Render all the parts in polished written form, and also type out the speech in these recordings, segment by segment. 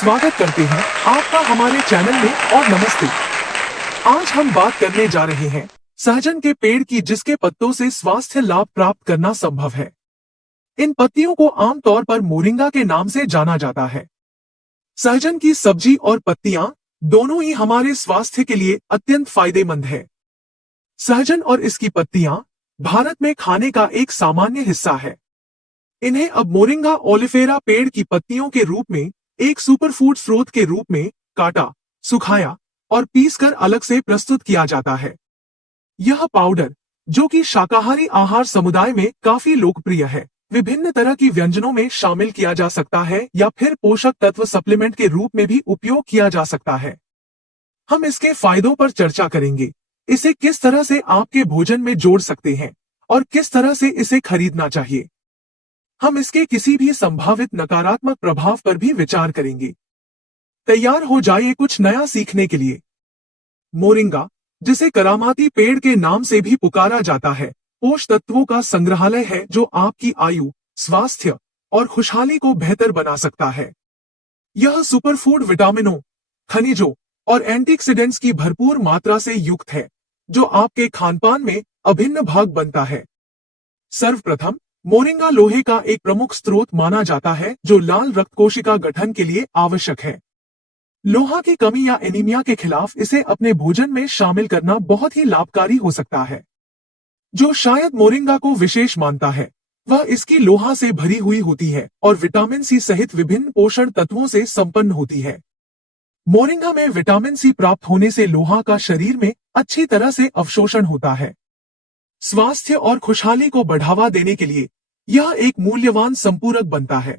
स्वागत करते हैं आपका हमारे चैनल में और नमस्ते। आज हम बात करने जा रहे हैं सहजन के पेड़ की, जिसके पत्तों से स्वास्थ्य लाभ प्राप्त करना संभव है। इन पत्तियों को आमतौर पर मोरिंगा के नाम से जाना जाता है। सहजन की सब्जी और पत्तियां दोनों ही हमारे स्वास्थ्य के लिए अत्यंत फायदेमंद है। सहजन और इसकी पत्तियां भारत में खाने का एक सामान्य हिस्सा है। इन्हें अब मोरिंगा ओलिफेरा पेड़ की पत्तियों के रूप में एक सुपरफूड स्रोत के रूप में काटा, सुखाया और पीसकर अलग से प्रस्तुत किया जाता है। यह पाउडर, जो कि शाकाहारी आहार समुदाय में काफी लोकप्रिय है, विभिन्न तरह की व्यंजनों में शामिल किया जा सकता है या फिर पोषक तत्व सप्लीमेंट के रूप में भी उपयोग किया जा सकता है। हम इसके फायदों पर चर्चा करेंगे। इसे किस तरह से आपके भोजन में जोड़ सकते हैं और किस तरह से इसे खरीदना चाहिए। हम इसके किसी भी संभावित नकारात्मक प्रभाव पर भी विचार करेंगे। तैयार हो जाइए कुछ नया सीखने के लिए। मोरिंगा, जिसे करामाती पेड़ के नाम से भी पुकारा जाता है, पोषक तत्वों का संग्रहालय है जो आपकी आयु, स्वास्थ्य और खुशहाली को बेहतर बना सकता है। यह सुपरफूड विटामिनों, खनिजों और एंटीऑक्सीडेंट्स की भरपूर मात्रा से युक्त है, जो आपके खानपान में अभिन्न भाग बनता है। सर्वप्रथम, मोरिंगा लोहे का एक प्रमुख स्रोत माना जाता है, जो लाल रक्त कोशिका गठन के लिए आवश्यक है। लोहा की कमी या एनीमिया के खिलाफ इसे अपने भोजन में शामिल करना बहुत ही लाभकारी हो सकता है। जो शायद मोरिंगा को विशेष मानता है, वह इसकी लोहा से भरी हुई होती है और विटामिन सी सहित विभिन्न पोषण तत्वों से संपन्न होती है। मोरिंगा में विटामिन सी प्राप्त होने से लोहा का शरीर में अच्छी तरह से अवशोषण होता है। स्वास्थ्य और खुशहाली को बढ़ावा देने के लिए यह एक मूल्यवान संपूरक बनता है।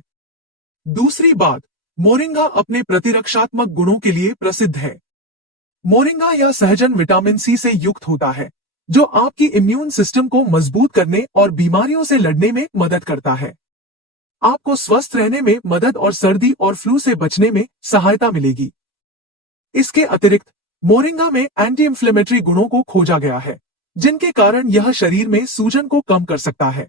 दूसरी बात, मोरिंगा अपने प्रतिरक्षात्मक गुणों के लिए प्रसिद्ध है। मोरिंगा या सहजन विटामिन सी से युक्त होता है, जो आपकी इम्यून सिस्टम को मजबूत करने और बीमारियों से लड़ने में मदद करता है। आपको स्वस्थ रहने में मदद और सर्दी और फ्लू से बचने में सहायता मिलेगी। इसके अतिरिक्त मोरिंगा में एंटी इंफ्लेमेटरी गुणों को खोजा गया है, जिनके कारण यह शरीर में सूजन को कम कर सकता है।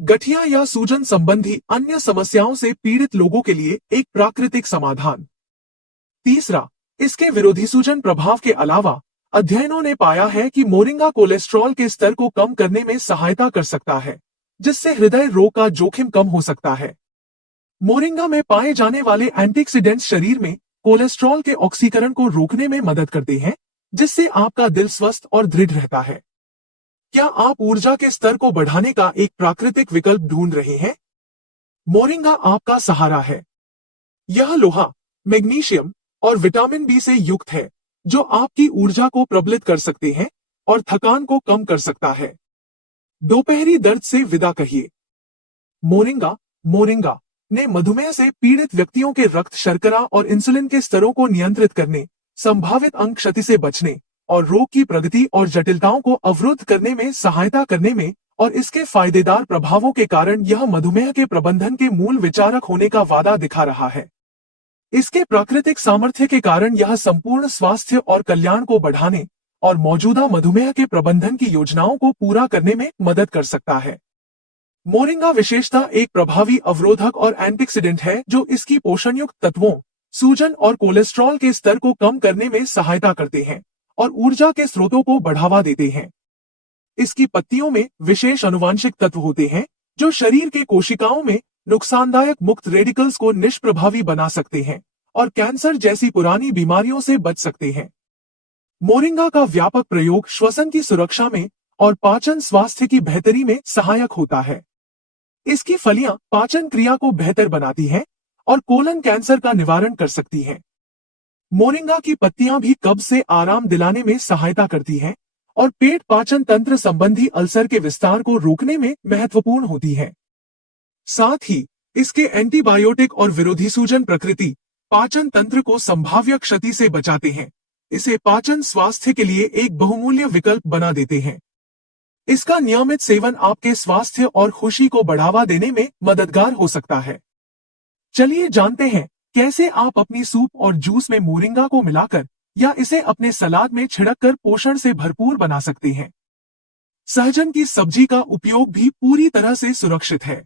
गठिया या सूजन संबंधी अन्य समस्याओं से पीड़ित लोगों के लिए एक प्राकृतिक समाधान। तीसरा, इसके विरोधी सूजन प्रभाव के अलावा अध्ययनों ने पाया है कि मोरिंगा कोलेस्ट्रॉल के स्तर को कम करने में सहायता कर सकता है, जिससे हृदय रोग का जोखिम कम हो सकता है। मोरिंगा में पाए जाने वाले एंटीऑक्सीडेंट्स शरीर में कोलेस्ट्रॉल के ऑक्सीकरण को रोकने में मदद करते हैं, जिससे आपका दिल स्वस्थ और दृढ़ रहता है। क्या आप ऊर्जा के स्तर को बढ़ाने का एक प्राकृतिक विकल्प ढूंढ रहे हैं? मोरिंगा आपका सहारा है। यह लोहा, मैग्नीशियम और विटामिन बी से युक्त है, जो आपकी ऊर्जा को प्रबलित कर सकते हैं और थकान को कम कर सकता है। दोपहरी दर्द से विदा कहिए। मोरिंगा ने मधुमेह से पीड़ित व्यक्तियों के रक्त शर्करा और इंसुलिन के स्तरों को नियंत्रित करने, संभावित अंग क्षति से बचने और रोग की प्रगति और जटिलताओं को अवरुद्ध करने में सहायता करने में और इसके फायदेदार प्रभावों के कारण यह मधुमेह के प्रबंधन के मूल विचारक होने का वादा दिखा रहा है। इसके प्राकृतिक सामर्थ्य के कारण यह संपूर्ण स्वास्थ्य और कल्याण को बढ़ाने और मौजूदा मधुमेह के प्रबंधन की योजनाओं को पूरा करने में मदद कर सकता है। मोरिंगा विशेषता एक प्रभावी अवरोधक और एंटीऑक्सीडेंट है, जो इसकी पोषणयुक्त तत्वों, सूजन और कोलेस्ट्रॉल के स्तर को कम करने में सहायता करते हैं और ऊर्जा के स्रोतों को बढ़ावा देते हैं। इसकी पत्तियों में विशेष आनुवांशिक तत्व होते हैं, जो शरीर के कोशिकाओं में नुकसानदायक मुक्त रेडिकल्स को निष्प्रभावी बना सकते हैं और कैंसर जैसी पुरानी बीमारियों से बच सकते हैं। मोरिंगा का व्यापक प्रयोग श्वसन की सुरक्षा में और पाचन स्वास्थ्य की बेहतरी में सहायक होता है। इसकी फलियां पाचन क्रिया को बेहतर बनाती हैं और कोलन कैंसर का निवारण कर सकती हैं। मोरिंगा की पत्तियां भी कब्ज से आराम दिलाने में सहायता करती हैं और पेट पाचन तंत्र संबंधी अल्सर के विस्तार को रोकने में महत्वपूर्ण होती है। साथ ही इसके एंटीबायोटिक और विरोधी सूजन प्रकृति पाचन तंत्र को संभाव्य क्षति से बचाते हैं। इसे पाचन स्वास्थ्य के लिए एक बहुमूल्य विकल्प बना देते हैं। इसका नियमित सेवन आपके स्वास्थ्य और खुशी को बढ़ावा देने में मददगार हो सकता है। चलिए जानते हैं कैसे आप अपनी सूप और जूस में मोरिंगा को मिलाकर या इसे अपने सलाद में छिड़ककर पोषण से भरपूर बना सकते हैं। सहजन की सब्जी का उपयोग भी पूरी तरह से सुरक्षित है।